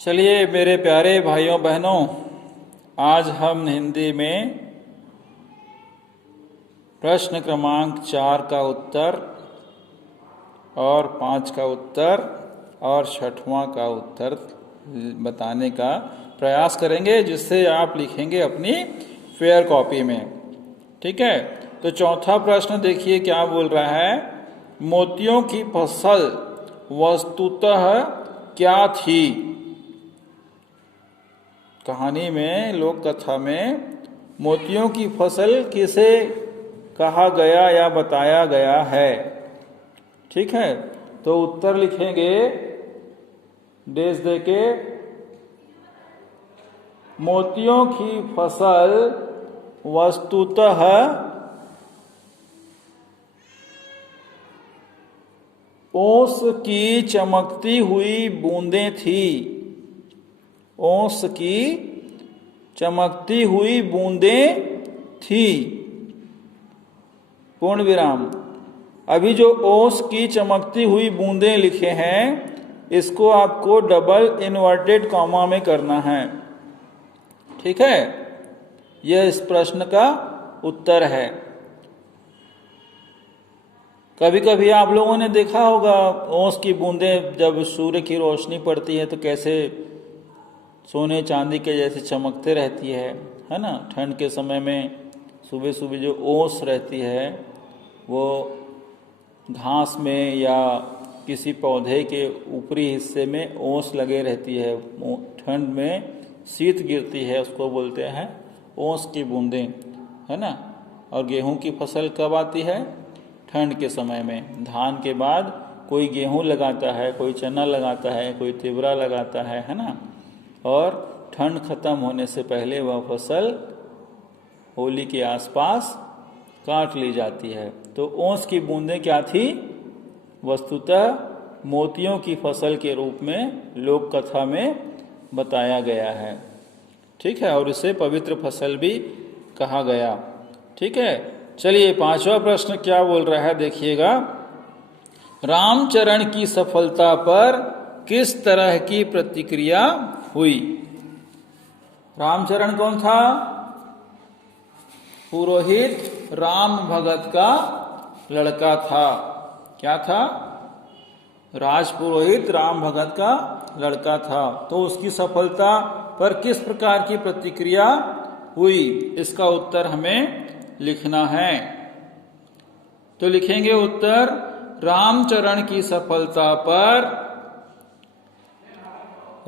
चलिए मेरे प्यारे भाइयों बहनों, आज हम हिंदी में प्रश्न क्रमांक 4 का उत्तर और 5 का उत्तर और 6वां का उत्तर बताने का प्रयास करेंगे, जिससे आप लिखेंगे अपनी फेयर कॉपी में। ठीक है, तो चौथा प्रश्न देखिए क्या बोल रहा है। मोतियों की फसल वस्तुतः क्या थी? कहानी में, लोक कथा में मोतियों की फसल किसे कहा गया या बताया गया है? ठीक है, तो उत्तर लिखेंगे डेश देके। मोतियों की फसल वस्तुतः ओस की चमकती हुई बूंदें थी। ओस की चमकती हुई बूंदें थी, पूर्ण विराम। अभी जो ओस की चमकती हुई बूंदें लिखे हैं, इसको आपको डबल इन्वर्टेड कॉमा में करना है। ठीक है, यह इस प्रश्न का उत्तर है। कभी कभी आप लोगों ने देखा होगा, ओस की बूंदें जब सूर्य की रोशनी पड़ती है तो कैसे सोने चांदी के जैसे चमकते रहती है ना। ठंड के समय में सुबह सुबह जो ओस रहती है वो घास में या किसी पौधे के ऊपरी हिस्से में ओस लगे रहती है। ठंड में शीत गिरती है, उसको बोलते हैं ओस की बूंदें, है ना। और गेहूं की फसल कब आती है? ठंड के समय में। धान के बाद कोई गेहूं लगाता है, कोई चना लगाता है, कोई तिवरा लगाता है ना। और ठंड खत्म होने से पहले वह फसल होली के आसपास काट ली जाती है। तो ओस की बूंदें क्या थी? वस्तुतः मोतियों की फसल के रूप में लोक कथा में बताया गया है। ठीक है, और इसे पवित्र फसल भी कहा गया। ठीक है, चलिए 5वां प्रश्न क्या बोल रहा है देखिएगा। रामचरण की सफलता पर किस तरह की प्रतिक्रिया हुई? रामचरण कौन था? पुरोहित राम भगत का लड़का था। क्या था? राजपुरोहित राम भगत का लड़का था। तो उसकी सफलता पर किस प्रकार की प्रतिक्रिया हुई, इसका उत्तर हमें लिखना है। तो लिखेंगे उत्तर, रामचरण की सफलता पर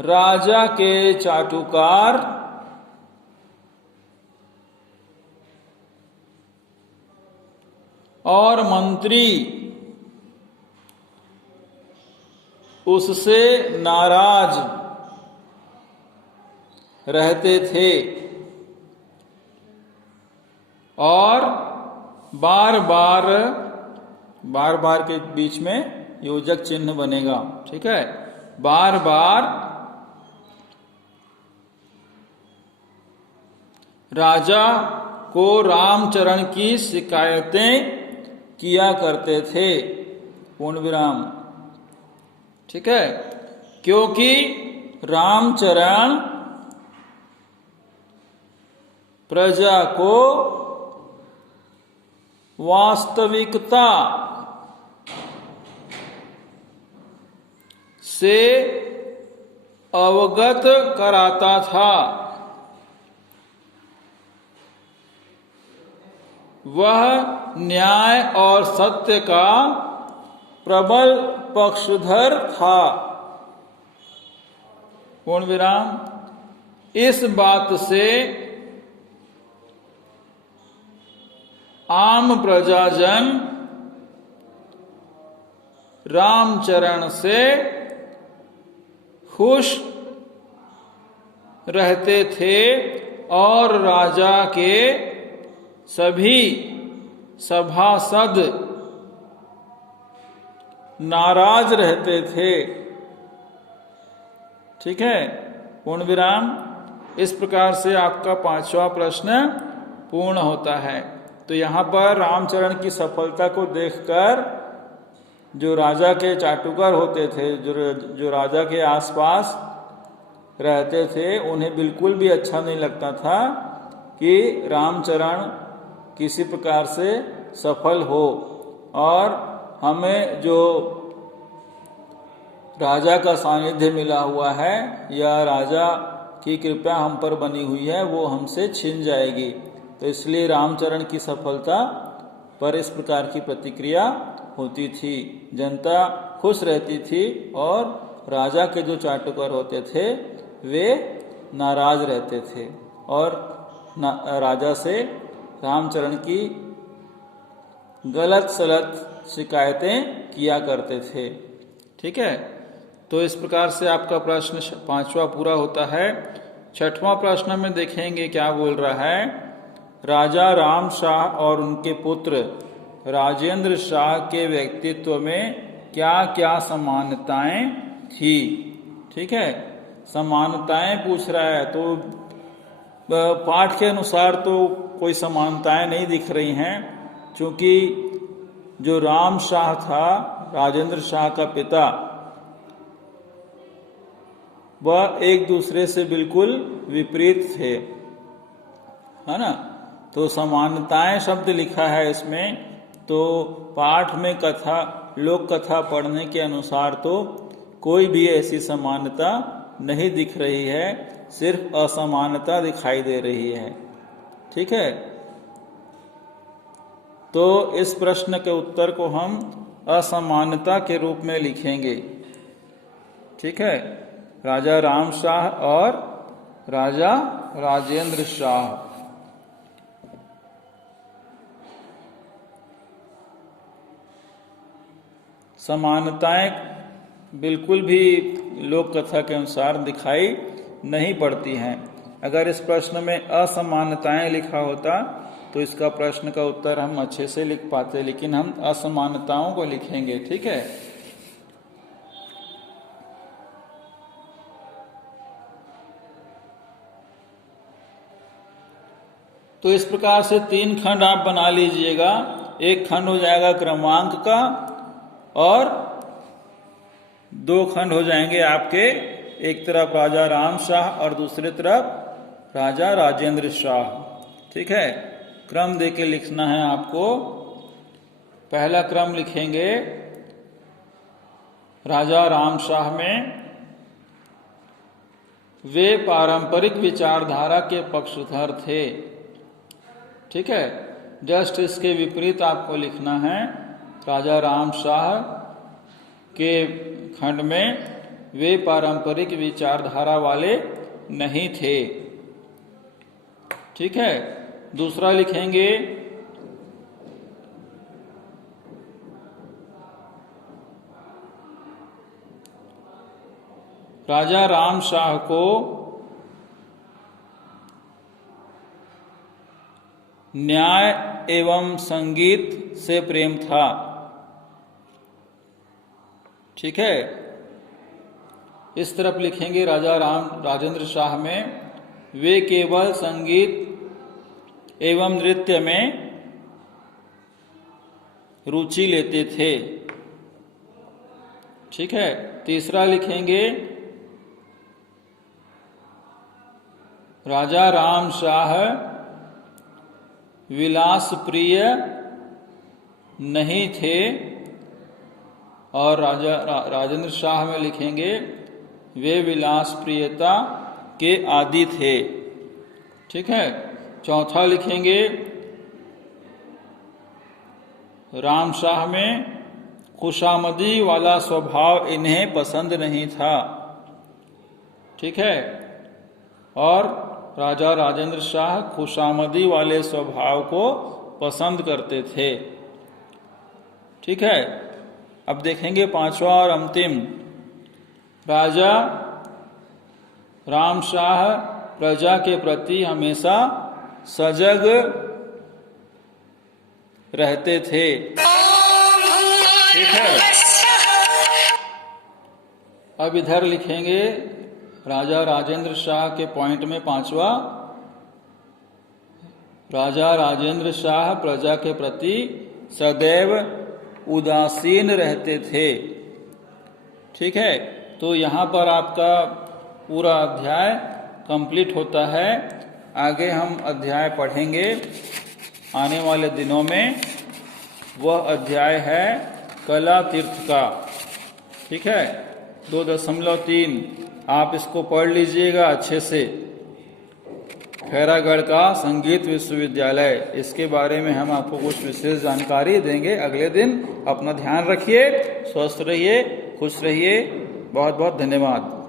राजा के चाटुकार और मंत्री उससे नाराज रहते थे और बार बार के बीच में योजक चिन्ह बनेगा। ठीक है, बार बार राजा को रामचरण की शिकायतें किया करते थे, पूर्ण विराम। ठीक है, क्योंकि रामचरण प्रजा को वास्तविकता से अवगत कराता था। वह न्याय और सत्य का प्रबल पक्षधर था, पूर्ण विराम। इस बात से आम प्रजाजन रामचरण से खुश रहते थे और राजा के सभी सभासद नाराज रहते थे। ठीक है, पूर्ण विराम। इस प्रकार से आपका 5वां प्रश्न पूर्ण होता है। तो यहाँ पर रामचरण की सफलता को देखकर जो राजा के चाटुकर होते थे, जो राजा के आसपास रहते थे उन्हें बिल्कुल भी अच्छा नहीं लगता था कि रामचरण किसी प्रकार से सफल हो, और हमें जो राजा का सानिध्य मिला हुआ है या राजा की कृपा हम पर बनी हुई है वो हमसे छिन जाएगी। तो इसलिए रामचरण की सफलता पर इस प्रकार की प्रतिक्रिया होती थी। जनता खुश रहती थी और राजा के जो चाटुकर होते थे वे नाराज रहते थे और राजा से रामचरण की गलत सलत शिकायतें किया करते थे। ठीक है, तो इस प्रकार से आपका प्रश्न 5वां पूरा होता है। 6वां प्रश्न में देखेंगे क्या बोल रहा है। राजा राम शाह और उनके पुत्र राजेंद्र शाह के व्यक्तित्व में क्या क्या समानताएं थी। ठीक है, समानताएं पूछ रहा है, तो पाठ के अनुसार तो कोई समानताएं नहीं दिख रही हैं, क्योंकि जो राम शाह था राजेंद्र शाह का पिता, वह एक दूसरे से बिल्कुल विपरीत थे, है ना। तो समानताएं शब्द लिखा है इसमें, तो पाठ में कथा लोक कथा पढ़ने के अनुसार तो कोई भी ऐसी समानता नहीं दिख रही है, सिर्फ असमानता दिखाई दे रही है। ठीक है, तो इस प्रश्न के उत्तर को हम असमानता के रूप में लिखेंगे। ठीक है, राजा राम शाह और राजा राजेंद्र शाह। समानताएं बिल्कुल भी लोक कथा के अनुसार दिखाई नहीं पड़ती हैं। अगर इस प्रश्न में असमानताएं लिखा होता तो इसका प्रश्न का उत्तर हम अच्छे से लिख पाते, लेकिन हम असमानताओं को लिखेंगे। ठीक है, तो इस प्रकार से 3 खंड आप बना लीजिएगा। एक खंड हो जाएगा क्रमांक का और 2 खंड हो जाएंगे आपके, एक तरफ राजा राम शाह और दूसरे तरफ राजा राजेंद्र शाह। ठीक है, क्रम देके लिखना है आपको। पहला क्रम लिखेंगे राजा राम शाह में वे पारंपरिक विचारधारा के पक्षधर थे। ठीक है, जस्ट इसके विपरीत आपको लिखना है। राजा राम शाह के खंड में वे पारंपरिक विचारधारा वाले नहीं थे। ठीक है, दूसरा लिखेंगे राजा राम शाह को न्याय एवं संगीत से प्रेम था। ठीक है, इस तरफ लिखेंगे राजा राजेंद्र शाह में वे केवल संगीत एवं नृत्य में रुचि लेते थे। ठीक है, तीसरा लिखेंगे राजा राम शाह विलास प्रिय नहीं थे, और राजा राजेंद्र शाह में लिखेंगे वे विलास प्रियता के आदी थे। ठीक है, चौथा लिखेंगे राम शाह में खुशामदी वाला स्वभाव इन्हें पसंद नहीं था। ठीक है, और राजा राजेंद्र शाह खुशामदी वाले स्वभाव को पसंद करते थे। ठीक है, अब देखेंगे पांचवा और अंतिम। राजा राम शाह प्रजा के प्रति हमेशा सजग रहते थे। ठीक है, अब इधर लिखेंगे राजा राजेंद्र शाह के पॉइंट में पांचवा, राजा राजेंद्र शाह प्रजा के प्रति सदैव उदासीन रहते थे। ठीक है, तो यहाँ पर आपका पूरा अध्याय कंप्लीट होता है। आगे हम अध्याय पढ़ेंगे आने वाले दिनों में। वह अध्याय है कला तीर्थ का। ठीक है, 2.3 आप इसको पढ़ लीजिएगा अच्छे से। खैरागढ़ का संगीत विश्वविद्यालय, इसके बारे में हम आपको कुछ विशेष जानकारी देंगे अगले दिन। अपना ध्यान रखिए, स्वस्थ रहिए, खुश रहिए। बहुत बहुत धन्यवाद।